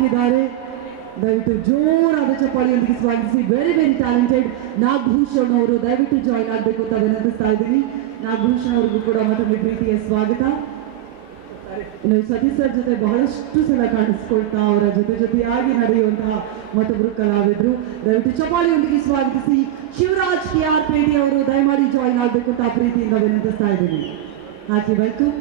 ಹಾಡಿಗಿದ್ದಾರೆ. ದಯವಿಟ್ಟು ಜೋರಾದ ಚಪ್ಪಾಳಿಯೊಂದಿಗೆ ಸ್ವಾಗತಿಸಿ. ವೆರಿ ವೆರಿ ಟ್ಯಾಲೆಂಟೆಡ್ ನಾಗಭೂಷಣ್ ಅವರು ದಯವಿಟ್ಟು ಜಾಯಿನ್ ಆಗಬೇಕು ಅಂತ ವಿನಂತಿಸ್ತಾ ಇದ್ದೀನಿ. ನಾಗಭೂಷಣ್ ಅವ್ರಿಗೂ ಕೂಡ ಮತ್ತೊಮ್ಮೆ ಪ್ರೀತಿಯ ಸ್ವಾಗತ. ಇನ್ನು ಸತೀಶ್ ಸರ್ ಜೊತೆ ಬಹಳಷ್ಟು ಸಲ ಕಾಣಿಸ್ಕೊಳ್ತಾ ಅವರ ಜೊತೆಯಾಗಿ ನಡೆಯುವಂತಹ ಮತ್ತೊಬ್ಬರು ಕಲಾವಿದರು. ದಯವಿಟ್ಟು ಚಪ್ಪಾಳಿಯೊಂದಿಗೆ ಸ್ವಾಗತಿಸಿ. ಶಿವರಾಜ್ KR ಪೇಟಿ ಅವರು ದಯಮಾಡಿ ಜಾಯಿನ್ ಆಗಬೇಕು ಅಂತ ಪ್ರೀತಿಯಿಂದ ವಿನಂತಿಸ್ತಾ ಇದ್ದೀನಿ. ಹಾಕಿ welcome.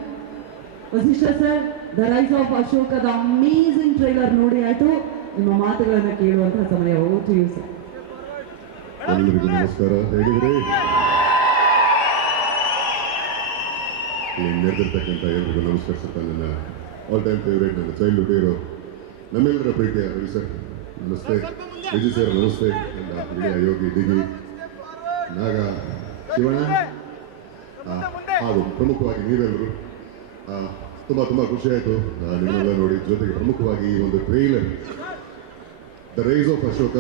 Vasishtha sir, the rise of ಅಶೋಕದ ಅಮೇಸಿಂಗ್ ಟ್ರೈಲರ್ ನೋಡಿ ಆಯ್ತು, ನಿಮ್ಮ ಮಾತುಗಳನ್ನು ಕೇಳುವಂತಹ ಸಮಯ. ಓ ಟು ಯು ಸರ್. ಎಲ್ಲರಿಗೂ ನಮಸ್ಕಾರ. ಹೇಗಿದ್ರೆ ನೆರೆದಿರ್ತಕ್ಕಂಥ ಎಲ್ರಿಗೂ ನಮಸ್ಕರಿಸುತ್ತಾ ನನ್ನ ಆಲ್ ಟೈಮ್ ಫೇವ್ರೇಟ್, ನನ್ನ ಚೈಲ್ಡ್ಹುಡ್ ಹೀರೋ, ನಮ್ಮೆಲ್ಲರ ಪ್ರೀತಿಯ ರವಿ ಸರ್ ನಮಸ್ತೆ, ವಿಜಯ್ ಸರ್ ನಮಸ್ತೆ, ನನ್ನ ಹಿರಿಯ ಯೋಗಿ ದಿಗಿ, ನಾಗ, ಶಿವಣ್ಣ ಹಾಗೂ ಪ್ರಮುಖವಾಗಿ ನೀವೆಲ್ಲರೂ ತುಂಬ ತುಂಬ ಖುಷಿಯಾಯಿತು ನಿಮ್ಮೆಲ್ಲ ನೋಡಿ. ಜೊತೆಗೆ ಪ್ರಮುಖವಾಗಿ ಈ ಒಂದು trailer the rise of Ashoka,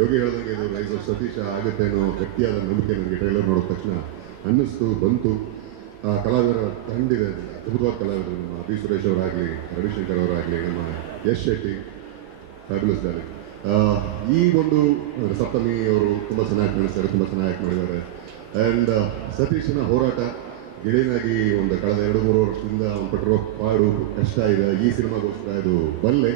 Yogi ಹೇಳ್ದಂಗೆ ಇದು ರೈಸ್ ಆಫ್ ಸತೀಶ ಆಗುತ್ತೆ ಅನ್ನೋ ಗಟ್ಟಿಯಾದ ನಂಬಿಕೆ ನನಗೆ ಟ್ರೈಲರ್ ನೋಡಿದ ತಕ್ಷಣ ಅನ್ನಿಸ್ತು, ಬಂತು. ಕಲಾವಿದರ ತಂಡಿದೆ, ಅದ್ಭುತವಾದ ಕಲಾವಿದರು, ನಮ್ಮ ಬಿ ಸುರೇಶ್ ಅವರಾಗಲಿ, ರವಿಶಂಕರ್ ಅವರಾಗಲಿ, ನಮ್ಮ ಯಶ್ ಶೆಟ್ಟಿ, ಫ್ಯಾಬ್ಯುಲಸ್ ಡಾರ್ಲಿಂಗ್. ಈ ಒಂದು ಸಪ್ತಮಿ ಅವರು ತುಂಬ ಚೆನ್ನಾಗಿ ಕಾಣಿಸ್ತಾರೆ, ತುಂಬ ಚೆನ್ನಾಗಿ ಮಾಡಿದ್ದಾರೆ. ಆ್ಯಂಡ್ ಸತೀಶನ ಹೋರಾಟ ಗಿಳಿನಾಗಿ ಒಂದು ಕಳೆದ 2-3 ವರ್ಷದಿಂದ ಅವ್ನು ಪಟ್ಟಿರೋ ಪಾಡು ಕಷ್ಟ ಇದೆ. ಈ ಸಿನಿಮಾಗೋಸ್ಕರ ಇದು ಬಲ್ಲೆ.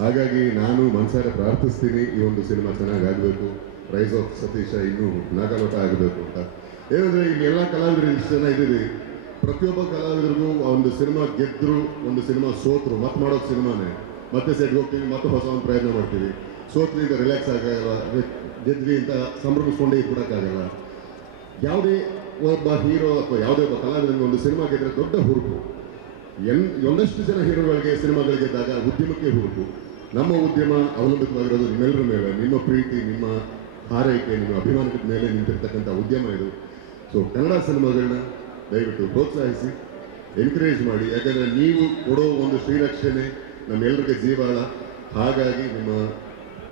ಹಾಗಾಗಿ ನಾನು ಮನಸಾರೆ ಪ್ರಾರ್ಥಿಸ್ತೀನಿ ಈ ಒಂದು ಸಿನಿಮಾ ಚೆನ್ನಾಗಿ ಆಗಬೇಕು, ರೈಸ್ ಆಫ್ ಸತೀಶ ಇನ್ನೂ ನಾಗಲೋಟ ಆಗಬೇಕು ಅಂತ. ಏನಂದರೆ ಇಲ್ಲಿ ಎಲ್ಲ ಕಲಾವಿದರು ಇಷ್ಟು ಜನ ಇದ್ದೀವಿ, ಪ್ರತಿಯೊಬ್ಬ ಕಲಾವಿದರಿಗೂ ಒಂದು ಸಿನಿಮಾ ಗೆದ್ದರು, ಒಂದು ಸಿನಿಮಾ ಸೋತರು, ಮತ್ತೆ ಮಾಡೋದು ಸಿನಿಮಾನೇ, ಮತ್ತೆ ಸೆಟ್ಗೆ ಹೋಗ್ತೀವಿ, ಮತ್ತೆ ಹೊಸ ಒಂದು ಪ್ರಯತ್ನ ಮಾಡ್ತೀವಿ. ಸೋತ್ರಿ ಈಗ ರಿಲ್ಯಾಕ್ಸ್ ಆಗೋಲ್ಲ, ಗೆದ್ವಿ ಅಂತ ಸಂಭ್ರಮಿಸ್ಕೊಂಡೇ ಕೊಡೋಕ್ಕಾಗಲ್ಲ. ಯಾವುದೇ ಒಬ್ಬ ಹೀರೋ ಅಥವಾ ಯಾವುದೇ ಒಬ್ಬ ಕಲಾವಿದನಿಗೆ ಒಂದು ಸಿನಿಮಾ ಗೆದ್ದರೆ ದೊಡ್ಡ ಹುರುಪು. ಒಂದಷ್ಟು ಜನ ಹೀರೋಗಳಿಗೆ ಸಿನಿಮಾಗಳು ಗೆದ್ದಾಗ ಉದ್ಯಮಕ್ಕೆ ಹುರುಪು. ನಮ್ಮ ಉದ್ಯಮ ಅವಲಂಬಿತವಾಗಿರೋದು ನಿಮ್ಮೆಲ್ಲರ ಮೇಲೆ, ನಿಮ್ಮ ಪ್ರೀತಿ, ನಿಮ್ಮ ಹಾರೈಕೆ, ನಿಮ್ಮ ಅಭಿಮಾನದ ಮೇಲೆ ನಿಂತಿರ್ತಕ್ಕಂಥ ಉದ್ಯಮ ಇದು. ಸೊ ಕನ್ನಡ ಸಿನಿಮಾಗಳನ್ನ ದಯವಿಟ್ಟು ಪ್ರೋತ್ಸಾಹಿಸಿ, ಎನ್ಕರೇಜ್ ಮಾಡಿ. ಯಾಕಂದರೆ ನೀವು ಕೊಡೋ ಒಂದು ಶ್ರೀರಕ್ಷಣೆ ನಮ್ಮೆಲ್ಲರಿಗೆ ಜೀವಾಳ. ಹಾಗಾಗಿ ನಿಮ್ಮ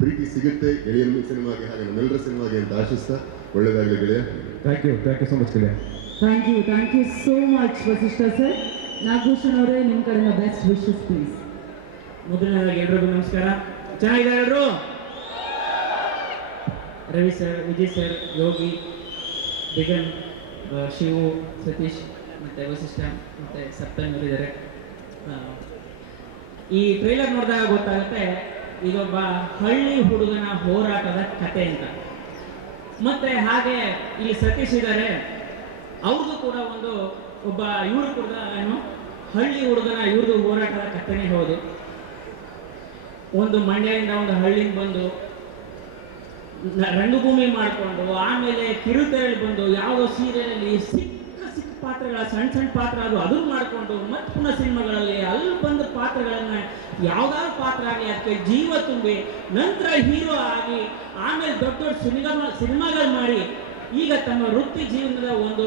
ಪ್ರೀತಿ ಸಿಗುತ್ತೆ ಗೆಳೆಯನ ಸಿನಿಮಾಗೆ, ಹಾಗೆ ನಮ್ಮೆಲ್ಲರ ಸಿನಿಮಾಗೆ ಅಂತ ಆಶಿಸ್ತಾ ಒಳ್ಳೆಯದಾಗಲಿ ಗೆಳೆಯ. ಥ್ಯಾಂಕ್ ಯು ಸೊ ಮಚ್ ಗೆಳೆಯ. Thank you so much Vasishta sir. Nagabhushan ಅವರೇ, ನಿಮ್ಮ ಕಡೆಯಿಂದ ಬೆಸ್ಟ್ ವಿಶಸ್ ಪ್ಲೀಸ್. ಮೊದಲನೇದಾಗಿ ಎಲ್ರಿಗೂ ನಮಸ್ಕಾರ. ಚೆನ್ನಾಗಿದ್ದಾರೆ ಎಲ್ಲರೂ? ರವಿ ಸರ್, ವಿಜಯ್ ಸರ್, ಯೋಗಿ, ಬಿಗನ್, ಶಿವು, ಸತೀಶ್ ಮತ್ತು ವಸಿಷ್ಠ ಮತ್ತು ಸಪ್ತಮಿ ಅವರಿದ್ದಾರೆ. ಈ ಟ್ರೈಲರ್ ನೋಡಿದಾಗ ಗೊತ್ತಾಗುತ್ತೆ ಇದೊಬ್ಬ ಹಳ್ಳಿ ಹುಡುಗನ ಹೋರಾಟದ ಕತೆ ಅಂತ. ಮತ್ತು ಹಾಗೆ ಇಲ್ಲಿ ಸತೀಶ್ ಇದ್ದಾರೆ, ಅವ್ರದ್ದು ಕೂಡ ಒಬ್ಬ ಇವರು ಕೂಡ ಏನು ಹಳ್ಳಿ ಹುಡುಗನ ಇವ್ರದ್ದು ಹೋರಾಟದ ಕಥೆನೇ ಹೌದು. ಒಂದು ಮಂಡ್ಯದಿಂದ ಒಂದು ಹಳ್ಳಿಗೆ ಬಂದು ರಂಗಭೂಮಿ ಮಾಡಿಕೊಂಡು ಆಮೇಲೆ ಕಿರುತೆರೆಯಲ್ಲಿ ಬಂದು ಯಾವುದೋ ಸೀರಿಯಲಲ್ಲಿ ಸಿಕ್ಕ ಪಾತ್ರಗಳ ಸಣ್ಣ ಪಾತ್ರ ಅದನ್ನು ಮಾಡಿಕೊಂಡು ಮತ್ತೆ ಪುನಃ ಸಿನಿಮಾಗಳಲ್ಲಿ ಅಲ್ಲಿ ಬಂದ ಪಾತ್ರಗಳನ್ನು ಯಾವುದಾದ್ರು ಪಾತ್ರ ಆಗಲಿ ಅದಕ್ಕೆ ಜೀವ ತುಂಬಿ ನಂತರ ಹೀರೋ ಆಗಿ ಆಮೇಲೆ ದೊಡ್ಡ ಸಿನಿಮಾಗಳು ಮಾಡಿ ಈಗ ತಮ್ಮ ವೃತ್ತಿ ಜೀವನದ ಒಂದು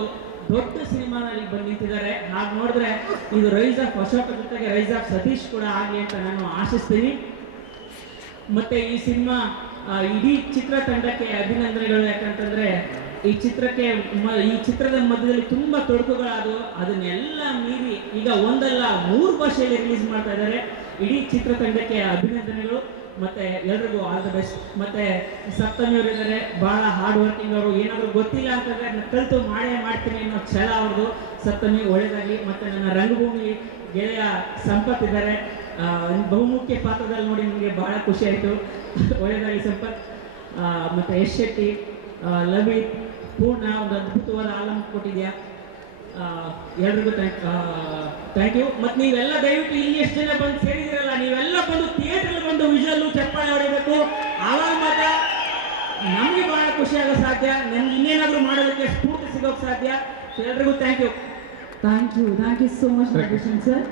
ದೊಡ್ಡ ಸಿನಿಮಾನಲ್ಲಿ ಬಂದು ನಿಂತಿದ್ದಾರೆ. ಹಾಗೆ ನೋಡಿದ್ರೆ ಇದು ರೈಸ್ ಆಫ್ ಅಶೋಕ ಜೊತೆಗೆ ರೈಸ್ ಆಫ್ ಸತೀಶ್ ಕೂಡ ಆಗಲಿ ಅಂತ ನಾನು ಆಶಿಸ್ತೀನಿ. ಮತ್ತೆ ಈ ಸಿನಿಮಾ ಇಡೀ ಚಿತ್ರತಂಡಕ್ಕೆ ಅಭಿನಂದನೆಗಳು. ಯಾಕಂತಂದ್ರೆ ಈ ಚಿತ್ರದ ಮಧ್ಯದಲ್ಲಿ ತುಂಬಾ ತೊಡಕುಗಳಾದವು, ಅದನ್ನೆಲ್ಲ ಮೀರಿ ಈಗ ಒಂದಲ್ಲ 3 ಭಾಷೆಯಲ್ಲಿ ರಿಲೀಸ್ ಮಾಡ್ತಾ ಇದ್ದಾರೆ. ಇಡೀ ಚಿತ್ರತಂಡಕ್ಕೆ ಅಭಿನಂದನೆಗಳು ಮತ್ತೆ ಎಲ್ರಿಗೂ ಆಲ್ ದ ಬೆಸ್ಟ್. ಮತ್ತೆ ಸಪ್ತಮಿ ಅವರು ಇದ್ದಾರೆ, ಬಹಳ ಹಾರ್ಡ್ ವರ್ಕಿಂಗ್ ಅವರು. ಏನಾದರೂ ಗೊತ್ತಿಲ್ಲ ಅಂತಂದ್ರೆ ನಾನು ಕಲಿತು ಮಾಡ್ತೀನಿ ಅನ್ನೋ ಛಲ ಅವ್ರದ್ದು. ಸಪ್ತಮಿ ಒಳ್ಳೇದಾಗಲಿ. ಮತ್ತೆ ನನ್ನ ರಂಗಭೂಮಿ ಗೆಳೆಯ ಸಂಪತ್ ಇದ್ದಾರೆ, ಬಹುಮುಖ್ಯ ಪಾತ್ರದಲ್ಲಿ ನೋಡಿ ನಿಮಗೆ ಬಹಳ ಖುಷಿ ಆಯಿತು. ಒಳ್ಳೇದಾಗಲಿ ಸಂಪತ್. ಮತ್ತು ಯಶ್ ಶೆಟ್ಟಿ, ಲವಿತ್, ಪೂರ್ಣ ಒಂದು ಅದ್ಭುತವಾದ ಆಲಮ್ ಕೊಟ್ಟಿದ್ಯಾ. ಎಲ್ರಿಗೂ ಥ್ಯಾಂಕ್ ಯು. ಮತ್ತು ನೀವೆಲ್ಲ ದಯವಿಟ್ಟು ಇಲ್ಲಿ ಎಷ್ಟು ಜನ ಬಂದು ಸೇರಿದಿರಲ್ಲ, ನೀವೆಲ್ಲ ಬಂದು ಥಿಯೇಟರ್ ಬಂದು ವಿಷಲ್ಲು ಚಪ್ಪಾಳೆ ಹೊಡಿಬೇಕು. ಆವಾಗ ಮಾತ್ರ ನಮಗೆ ಬಹಳ ಖುಷಿ ಆಗೋ ಸಾಧ್ಯ, ನಮ್ಗೆ ಇನ್ನೇನಾದರೂ ಮಾಡೋದಕ್ಕೆ ಸ್ಫೂರ್ತಿ ಸಿಗೋಕ್ಕೆ ಸಾಧ್ಯ. ಸೊ ಎಲ್ರಿಗೂ thank you so much Nagabhushan sir.